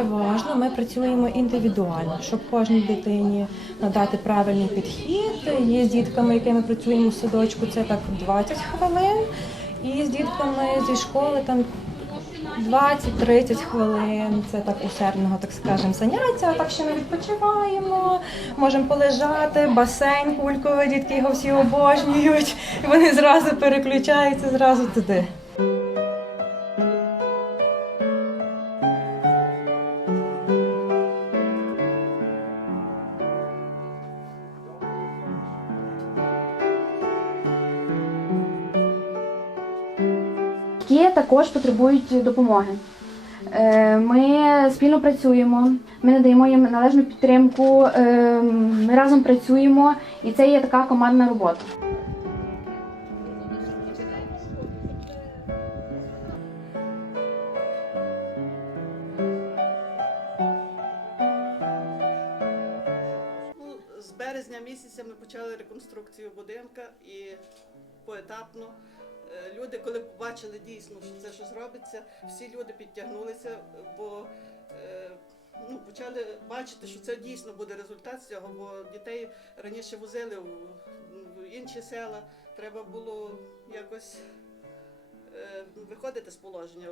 Переважно ми працюємо індивідуально, щоб кожній дитині надати правильний підхід. Є з дітками, якими працюємо в садочку, це так 20 хвилин. І з дітками зі школи там 20-30 хвилин. Це так усердного, так скажемо, заняття. Так що ми відпочиваємо, можемо полежати, басейн кульковий, дітки його всі обожнюють. Вони зразу переключаються зразу туди. Які також потребують допомоги. Е, Ми спільно працюємо, ми надаємо їм належну підтримку, е, ми разом працюємо, і це є така командна робота. З березня місяця ми почали реконструкцію будинка і поетапно. Е, Люди, коли побачили дійсно, що це щось робиться, всі люди підтягнулися, бо е, ну, почали бачити, що це дійсно буде результат цього, бо дітей раніше возили в, в інші села. Треба було якось е, виходити з положення.